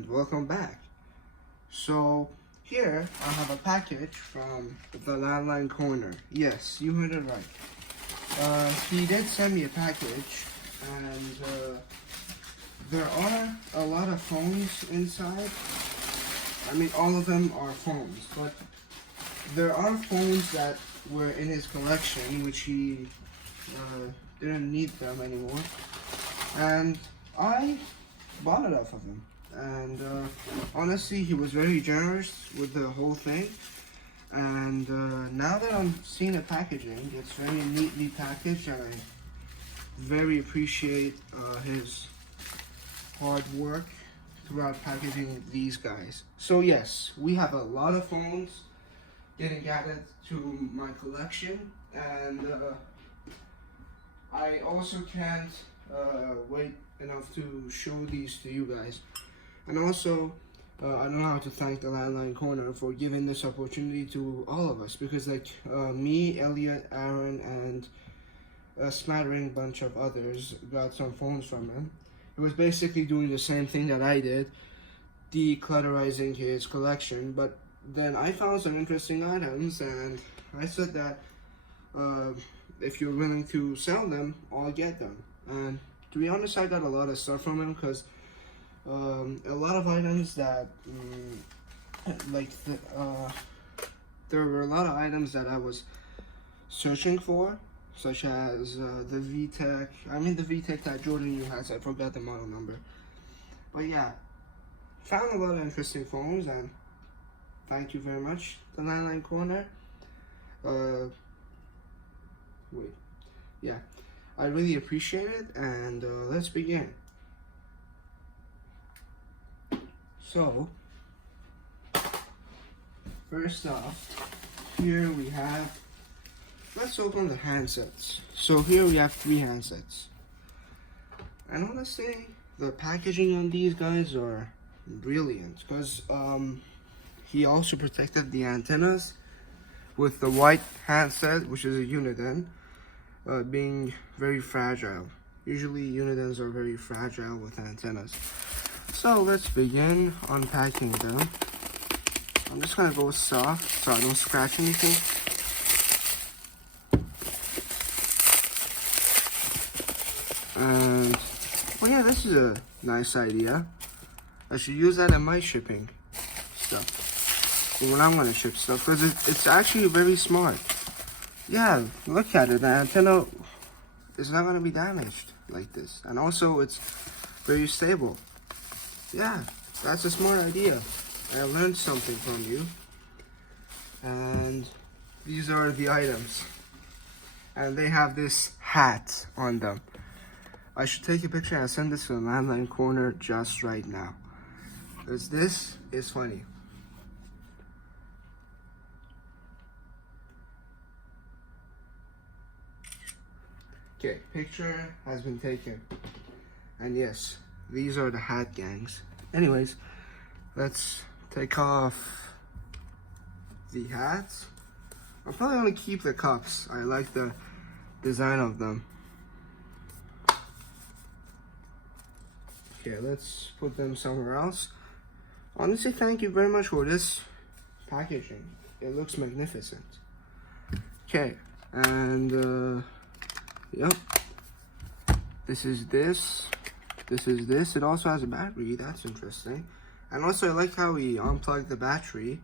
and welcome back. So here I have a package from the Landline Corner. Yes, you heard it right. He did send me a package, and there are a lot of phones inside. I mean, all of them are phones, but there are phones that were in his collection which he didn't need them anymore, and I bought it off of him. And honestly, he was very generous with the whole thing. And now that I'm seeing the packaging, it's very neatly packaged, and I very appreciate his hard work throughout packaging these guys. So yes, we have a lot of phones getting added to my collection, and I also can't wait enough to show these to you guys. And also, I don't know how to thank the Landline Corner for giving this opportunity to all of us, because like me, Elliot, Aaron, and a smattering bunch of others got some phones from him. It was basically doing the same thing that I did, declutterizing his collection. But then I found some interesting items, and I said that if you're willing to sell them, I'll get them. And to be honest, I got a lot of stuff from him, because a lot of items that there were a lot of items that I was searching for, such as the VTech that Jordan U has. I forgot the model number, but yeah, found a lot of interesting phones, and thank you very much, the Landline Corner. Yeah, I really appreciate it, and let's begin. So, first off, here we have, let's open the handsets. So here we have 3 handsets. And honestly, the packaging on these guys are brilliant, because he also protected the antennas with the white handset, which is a Uniden, being very fragile. Usually Unidens are very fragile with antennas. So let's begin unpacking them. I'm just gonna go soft so I don't scratch anything. And well, yeah, this is a nice idea. I should use that in my shipping stuff, when I'm gonna ship stuff, because it's actually very smart. Yeah, look at it. The antenna is not gonna be damaged like this, and also it's very stable. Yeah, that's a smart idea. I learned something from you. And these are the items. And they have this hat on them. I should take a picture and send this to the Landline Corner just right now, because this is funny. Okay, picture has been taken. And yes, these are the hat gangs. Anyways, let's take off the hats. I'm probably gonna keep the cups. I like the design of them. Okay, let's put them somewhere else. Honestly, thank you very much for this packaging. It looks magnificent. Okay, and yep. This is this. This is this. It also has a battery. That's interesting. And also, I like how we unplugged the battery.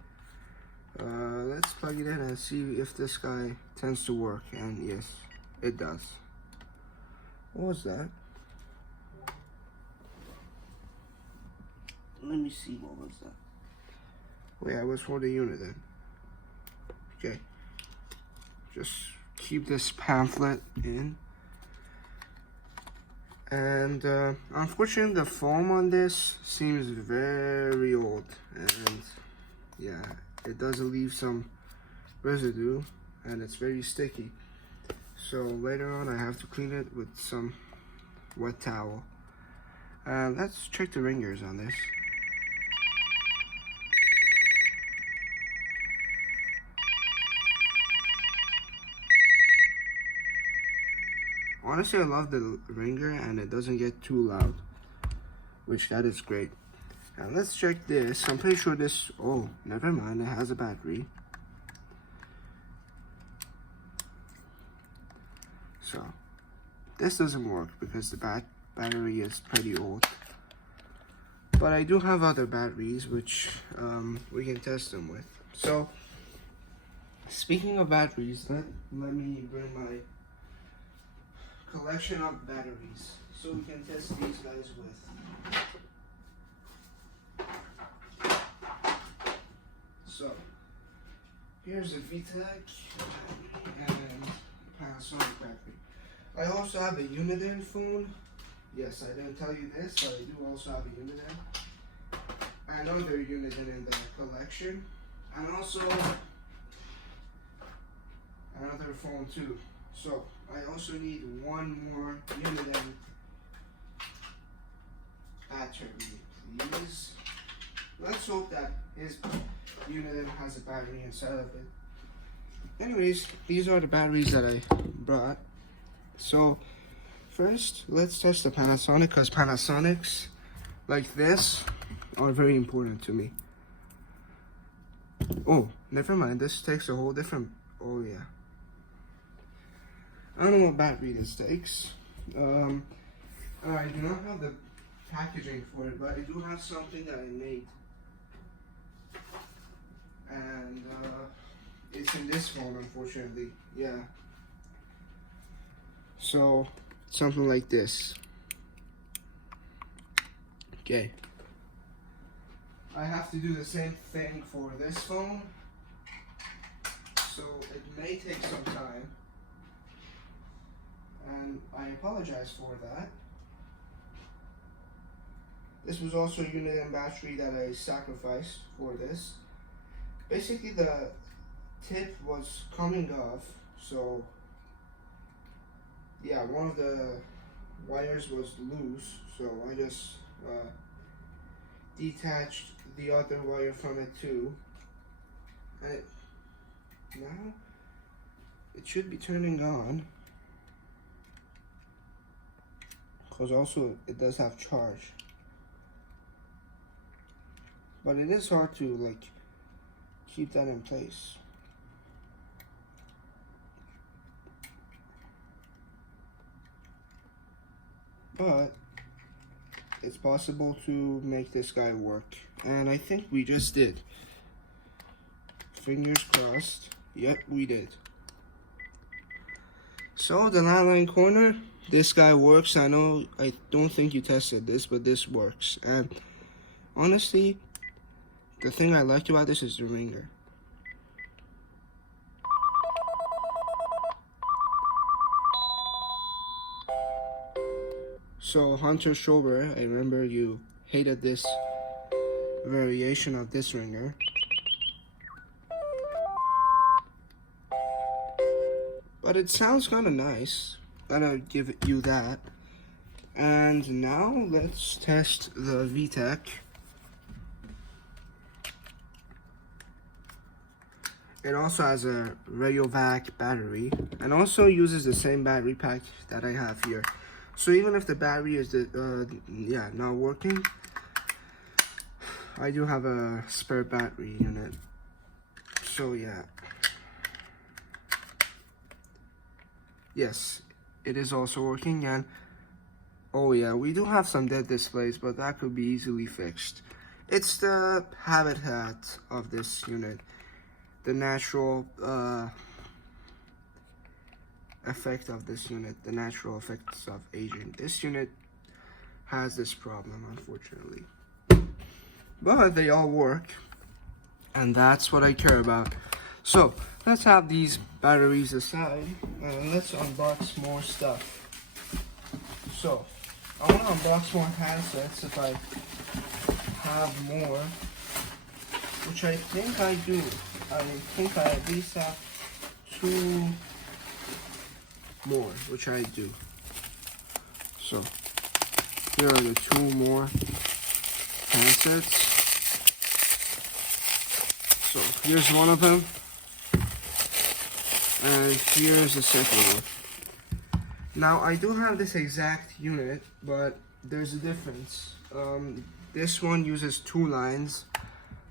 Let's plug it in and see if this guy tends to work. And yes, it does. What was that? Let me see, what was that? Wait, I was for the Uniden. Okay. Just keep this pamphlet in. And unfortunately, the foam on this seems very old, and yeah, it does leave some residue, and it's very sticky. So later on, I have to clean it with some wet towel. And let's check the ringers on this. Honestly, I love the ringer, and it doesn't get too loud, which that is great. Now let's check this. I'm pretty sure this, oh, never mind, it has a battery. So, this doesn't work because the battery is pretty old. But I do have other batteries which we can test them with. So, speaking of batteries, let me bring my collection of batteries so we can test these guys with. So, here's a VTech and Panasonic battery. I also have a Uniden phone. Yes, I didn't tell you this, but I do also have a Uniden. Another Uniden in the collection. And also another phone too. So, I also need one more Uniden battery, please. Let's hope that his Uniden has a battery inside of it. Anyways, these are the batteries that I brought. So, first, let's test the Panasonic, because Panasonics like this are very important to me. Oh, never mind, this takes a whole different, oh yeah. I don't know what battery this takes. I do not have the packaging for it, but I do have something that I made. And it's in this phone, unfortunately. Yeah. So, something like this. Okay. I have to do the same thing for this phone. So, it may take some time. And I apologize for that. This was also a Uniden battery that I sacrificed for this. Basically, the tip was coming off, so yeah, one of the wires was loose, so I just detached the other wire from it too. And now it should be turning on, because also it does have charge. But it is hard to like keep that in place. But it's possible to make this guy work. And I think we just did. Fingers crossed. Yep, we did. So the Landline Corner, this guy works. I don't think you tested this, but this works. And honestly, the thing I liked about this is the ringer. So Hunter Shober, I remember you hated this variation of this ringer. But it sounds kind of nice. Gotta give you that. And now let's test the VTech. It also has a RadioVac battery and also uses the same battery pack that I have here. So even if the battery is not working, I do have a spare battery unit. So yeah. Yes, it is also working. And oh yeah, we do have some dead displays, but that could be easily fixed. It's the habitat of this unit. The natural effect of this unit, the natural effects of aging. This unit has this problem, unfortunately. But they all work, and that's what I care about. So, let's have these batteries aside, and let's unbox more stuff. So, I want to unbox more handsets if I have more, which I think I do. I think I at least have 2 more, which I do. So, here are the 2 more handsets. So, here's one of them. And here's the second one. Now, I do have this exact unit, but there's a difference. This one uses 2 lines.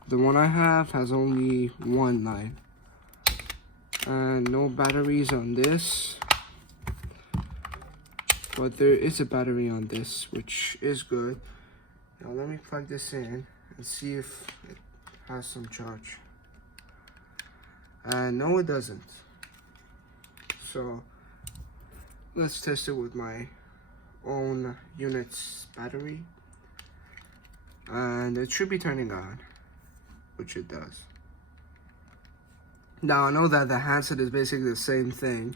The one I have has only 1 line. And no batteries on this. But there is a battery on this, which is good. Now let me plug this in and see if it has some charge. And no, it doesn't. So let's test it with my own unit's battery. And it should be turning on, which it does. Now I know that the handset is basically the same thing.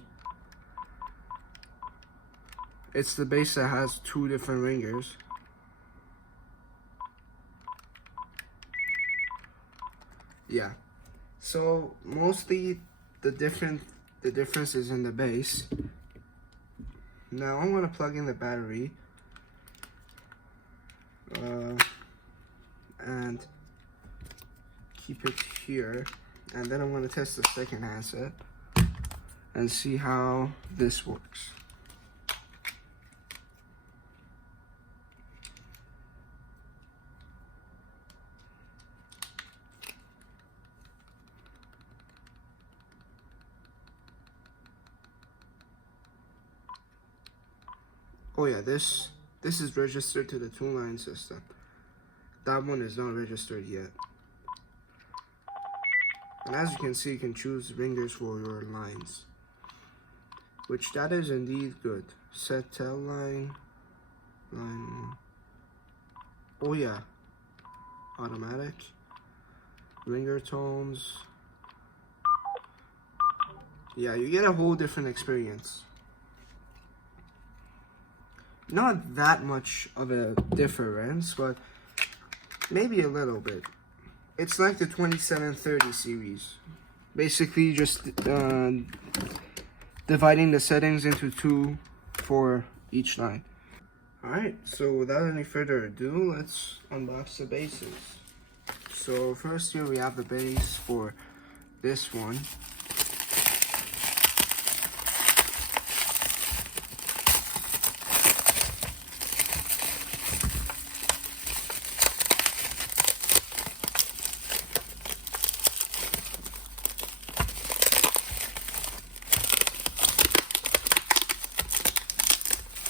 It's the base that has 2 different ringers. Yeah. So mostly the difference is in the base. Now I'm gonna plug in the battery. And keep it here. And then I'm gonna test the second handset and see how this works. Oh yeah, this is registered to the 2-line system. That one is not registered yet. And as you can see, you can choose ringers for your lines, which that is indeed good. Set tell line. Oh yeah, automatic. Ringer tones. Yeah, you get a whole different experience. Not that much of a difference, but maybe a little bit. It's like the 2730 series. Basically just dividing the settings into 2 for each line. Alright, so without any further ado, let's unbox the bases. So first here we have the base for this one.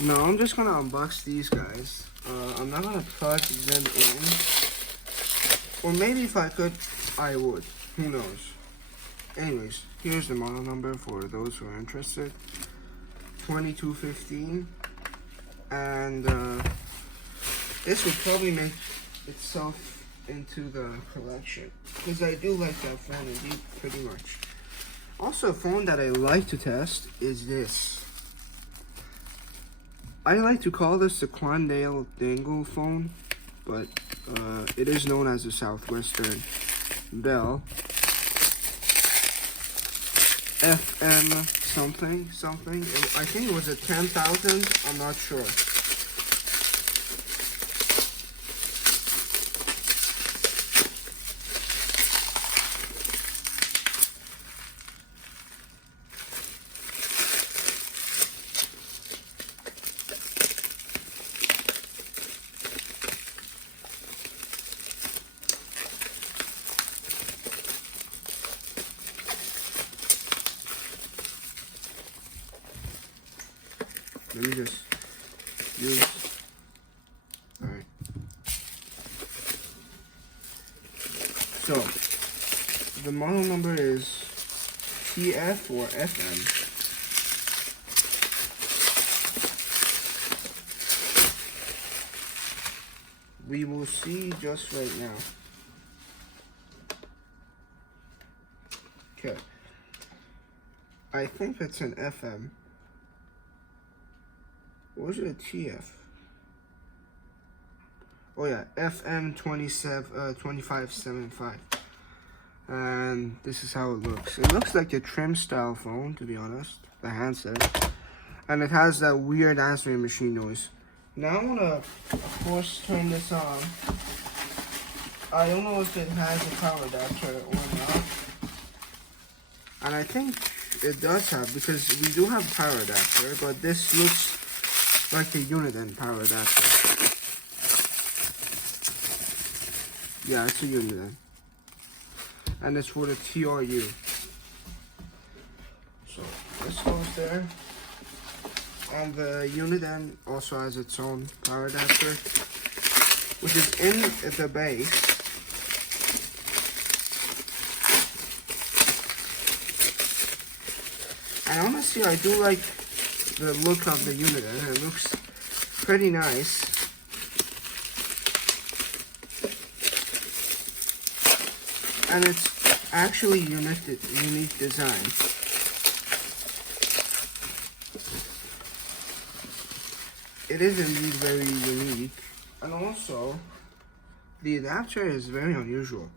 Now I'm just gonna unbox these guys. I'm not gonna plug them in. Or maybe if I could, I would. Who knows? Anyways, here's the model number for those who are interested. 2215. And this would probably make itself into the collection. Because I do like that phone indeed pretty much. Also, a phone that I like to test is this. I like to call this the Quandale Dangle phone, but it is known as the Southwestern Bell. FM something. I think it was a 10,000. I'm not sure. Let me just use. Alright. So, the model number is TF or FM. We will see just right now. Okay. I think it's an FM. Or is it a TF? Oh yeah, FM 2575. And this is how it looks. It looks like a trim style phone, to be honest, the handset. And it has that weird answering machine noise. Now I'm gonna, of course, turn this on. I don't know if it has a power adapter or not. And I think it does have, because we do have a power adapter, but this looks like a unit and power adapter. Yeah, it's a unit, and it's for the TRU. So this goes there, and the unit end also has its own power adapter, which is in the base. And honestly, I do like the look of the unit end. It looks pretty nice. And it's actually unique design. It is indeed very unique, and also the adapter is very unusual.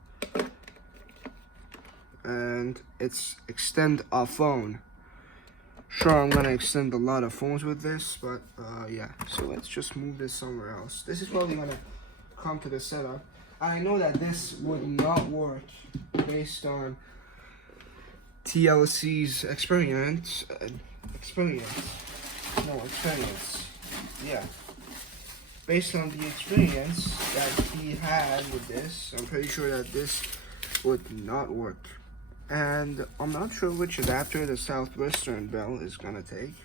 And it's extend a phone. Sure, I'm gonna extend a lot of phones with this, but yeah. So let's just move this somewhere else. This is probably gonna come to the setup. I know that this would not work based on TLC's experience. Yeah. Based on the experience that he had with this, I'm pretty sure that this would not work. And I'm not sure which adapter the Southwestern Bell is gonna take.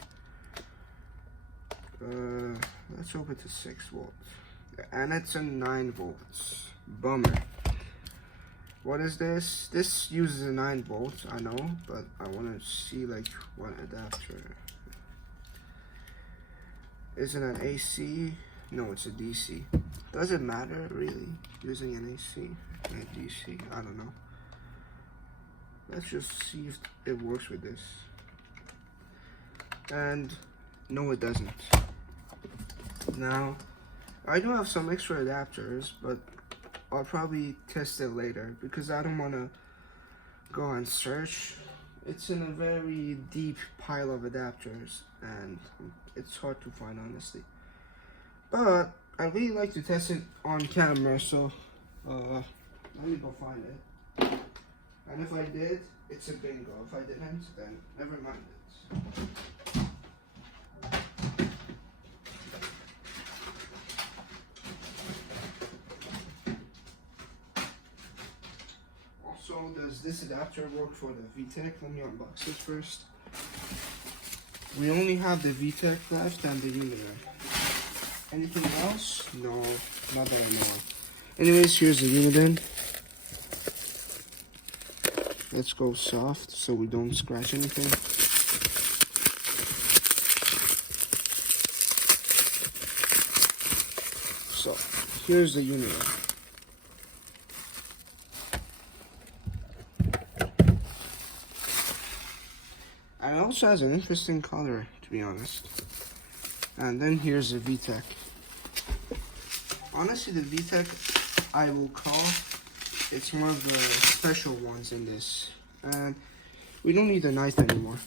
Let's hope it's a 6 volt. And it's a 9 volts. Bummer. What is this? This uses a 9 volts, I know, but I want to see like what adapter. Is it an AC? No, it's a DC. Does it matter really using an AC and a DC? I don't know. Let's just see if it works with this. And no, it doesn't. Now, I do have some extra adapters, but I'll probably test it later because I don't want to go and search. It's in a very deep pile of adapters and it's hard to find, honestly. But I really like to test it on camera, so let me go find it. And if I did, it's a bingo. If I didn't, then never mind it. Also, does this adapter work for the VTech? Let me unbox it first. We only have the VTech left and the unit. Anything else? No, not that I know of. Anyways, here's the unit end. Let's go soft so we don't scratch anything. So, here's the unit end. And it also has an interesting color, to be honest. And then here's the VTech. Honestly, the VTech I will call, it's one of the special ones in this. And we don't need the knife anymore.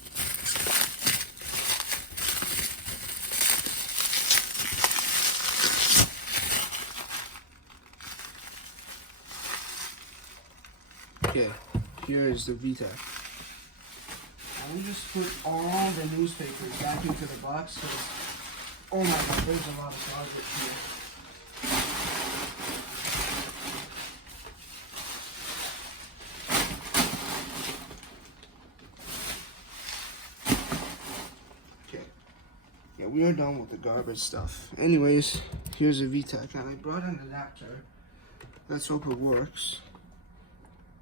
Okay, here is the VTech. And we just put all the newspapers back into the box because, oh my god, there's a lot of garbage here. Okay. Yeah, we are done with the garbage stuff. Anyways, here's a VTech, and I brought an adapter. Let's hope it works.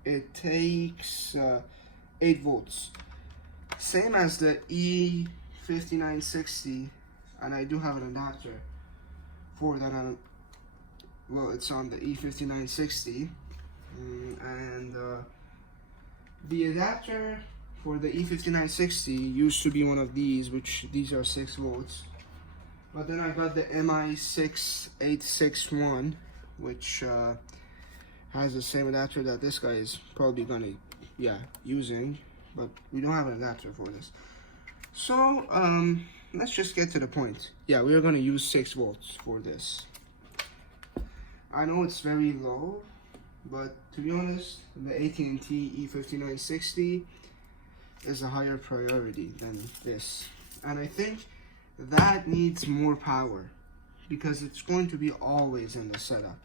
It takes 8 volts. Same as the E5960, and I do have an adapter for that. Well, it's on the E5960, and the adapter for the E5960 used to be one of these, which these are 6 volts. But then I got the MI6861, which has the same adapter that this guy is probably gonna, using. But we don't have an adapter for this. So, let's just get to the point. Yeah, we are gonna use 6 volts for this. I know it's very low, but to be honest, the AT&T E5960 is a higher priority than this. And I think that needs more power because it's going to be always in the setup.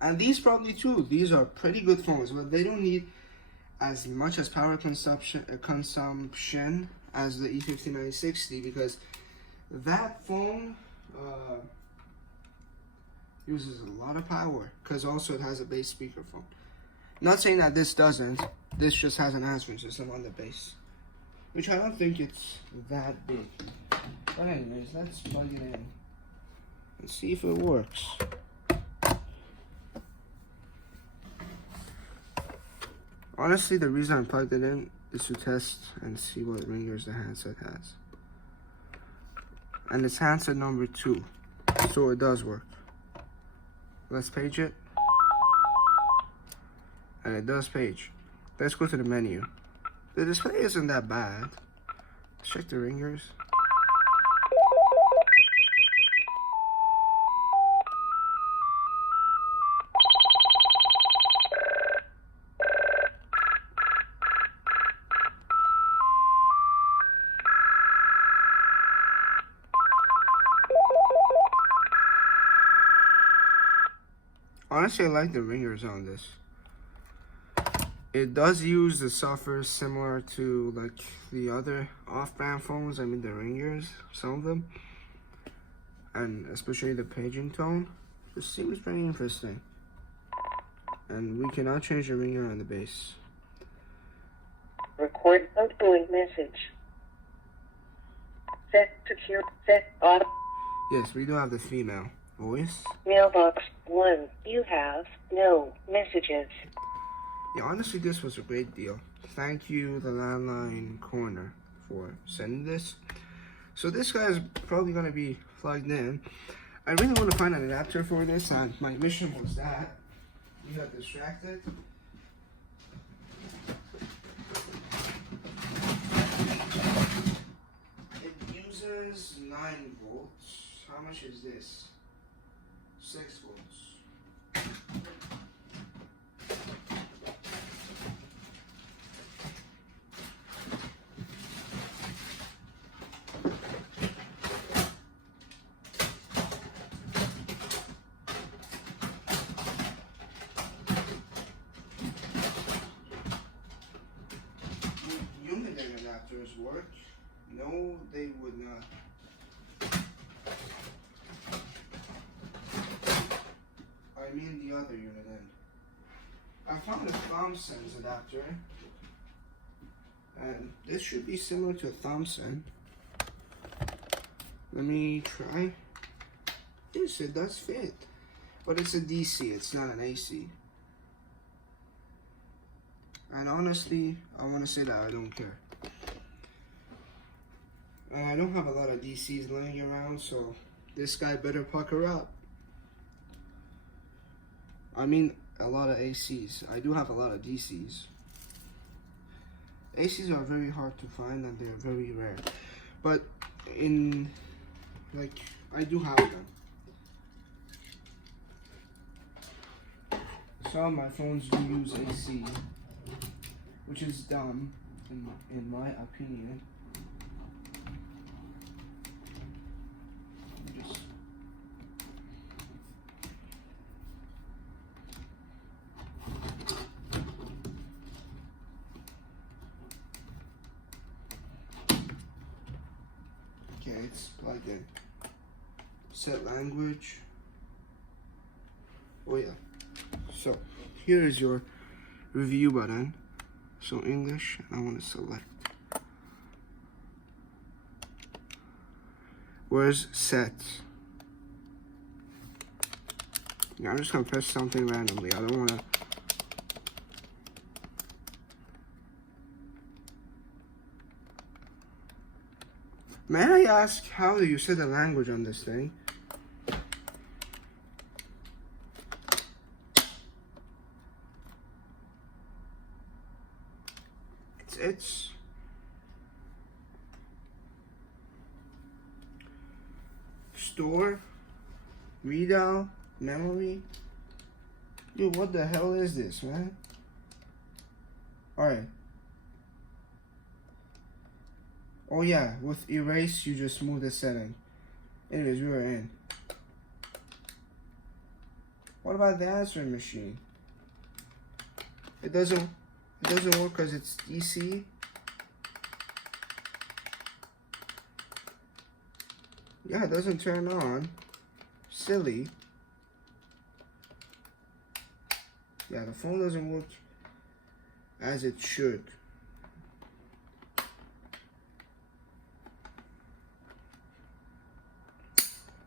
And these probably too. These are pretty good phones, but they don't need as much as power consumption as the E5960, because that phone uses a lot of power, because also it has a base speakerphone. Not saying that this doesn't. This just has an answering system on the base, which I don't think it's that big. But anyways, let's plug it in and see if it works. Honestly, the reason I plugged it in is to test and see what ringers the handset has. And it's handset number 2, so it does work. Let's page it. And it does page. Let's go to the menu. The display isn't that bad. Let's check the ringers. Honestly, I like the ringers on this. It does use the software similar to like the other off-brand phones. I mean the ringers, some of them. And especially the paging tone. This seems very interesting. And we cannot change the ringer on the base. Record outgoing message. Set secure. Set auto. Yes, we do have the female voice. Mailbox 1. You have no messages. Yeah, honestly, this was a great deal. Thank you, the Landline Corner, for sending this. So this guy is probably going to be plugged in. I really want to find an adapter for this, and my mission was that. You got distracted. It uses 9 volts. How much is this? 6 volts. Unit adapters work? No, they would not. I mean the other unit end. I found a Thompson's adapter, and this should be similar to a Thompson. Let me try. Yes, it does fit, but it's a DC, it's not an AC. And honestly, I want to say that I don't care. I don't have a lot of DCs laying around, so this guy better pucker up. I mean, a lot of ACs. I do have a lot of DCs. ACs are very hard to find and they're very rare. But I do have them. Some of my phones do use AC, which is dumb, in my opinion. Okay, it's plugged in. Set language. Oh yeah. So here is your review button. So English, I want to select. Where's set? Yeah, I'm just gonna press something randomly. I don't wanna. May I ask, how do you set the language on this thing? It's store, readout, memory. Dude, what the hell is this, man? Alright. Oh yeah, with erase, you just move the setting. Anyways, we were in. What about the answering machine? It doesn't work because it's DC. Yeah, it doesn't turn on. Silly. Yeah, the phone doesn't work as it should.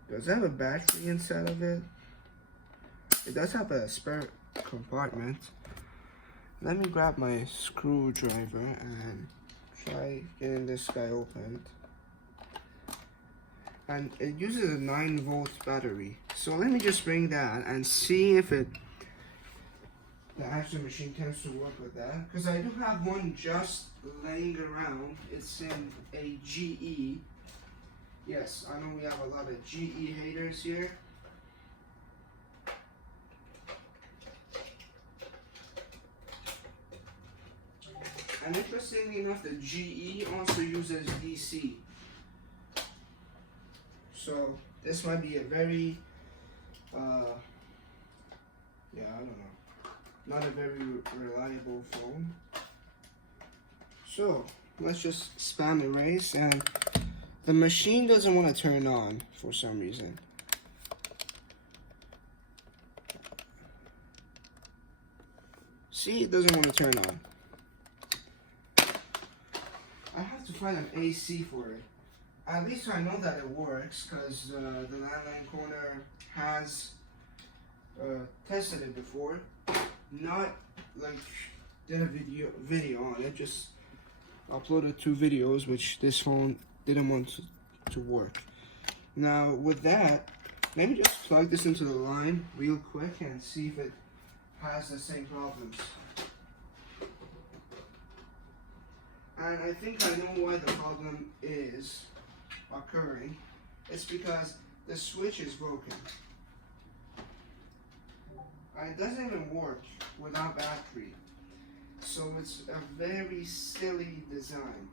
Does it have a battery inside of it? It does have a spare compartment. Let me grab my screwdriver and try getting this guy opened. And it uses a 9-volt battery. So let me just bring that and see if the answering machine tends to work with that. Because I do have one just laying around. It's in a GE. Yes, I know we have a lot of GE haters here. And interestingly enough, the GE also uses DC. So this might be a very, I don't know, not a very reliable phone. So let's just spam erase, and the machine doesn't want to turn on for some reason. See, it doesn't want to turn on. I have to find an AC for it. At least I know that it works because the Landline Corner has tested it before. Not like did a video on it, just uploaded 2 videos which this phone didn't want to work. Now with that, let me just plug this into the line real quick and see if it has the same problems. And I think I know why the problem is occurring. It's because the switch is broken. And it doesn't even work without battery. So it's a very silly design.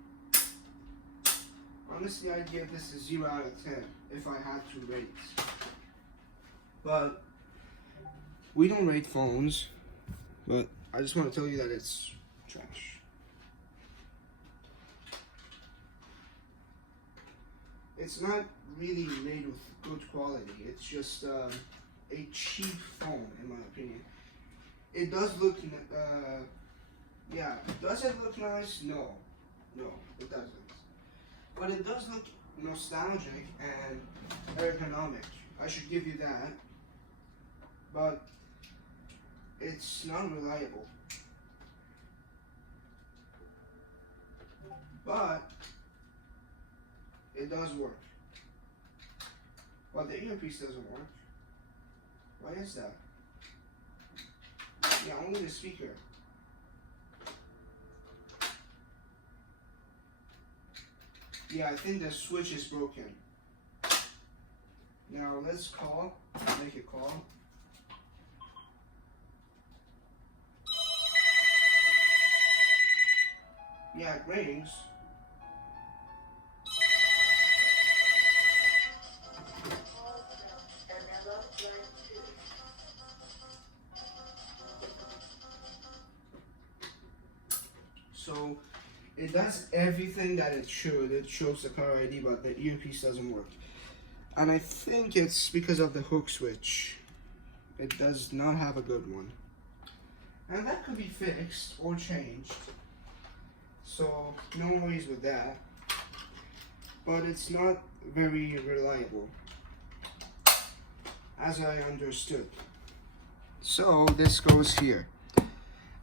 Honestly, I'd give this a 0 out of 10 if I had to rate. But we don't rate phones, but I just want to tell you that it's trash. It's not really made with good quality. It's just a cheap phone, in my opinion. It does look, yeah. Does it look nice? No, it doesn't. But it does look nostalgic and ergonomic. I should give you that. But it's not reliable. But it does work. But the earpiece doesn't work. Why is that? Yeah, only the speaker. Yeah, I think the switch is broken. Now let's make a call. Yeah, it rings. So it does everything that it should. It shows the car ID, but the earpiece doesn't work. And I think it's because of the hook switch. It does not have a good one. And that could be fixed or changed. So no worries with that. But it's not very reliable, as I understood. So this goes here.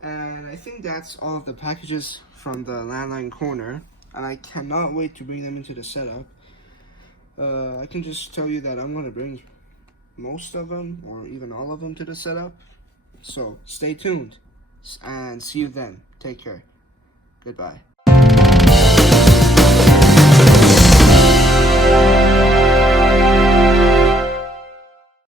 And I think that's all of the packages from the Landline Corner, and I cannot wait to bring them into the setup. I can just tell you that I'm going to bring most of them, or even all of them, to the setup. So stay tuned, and see you then. Take care. Goodbye.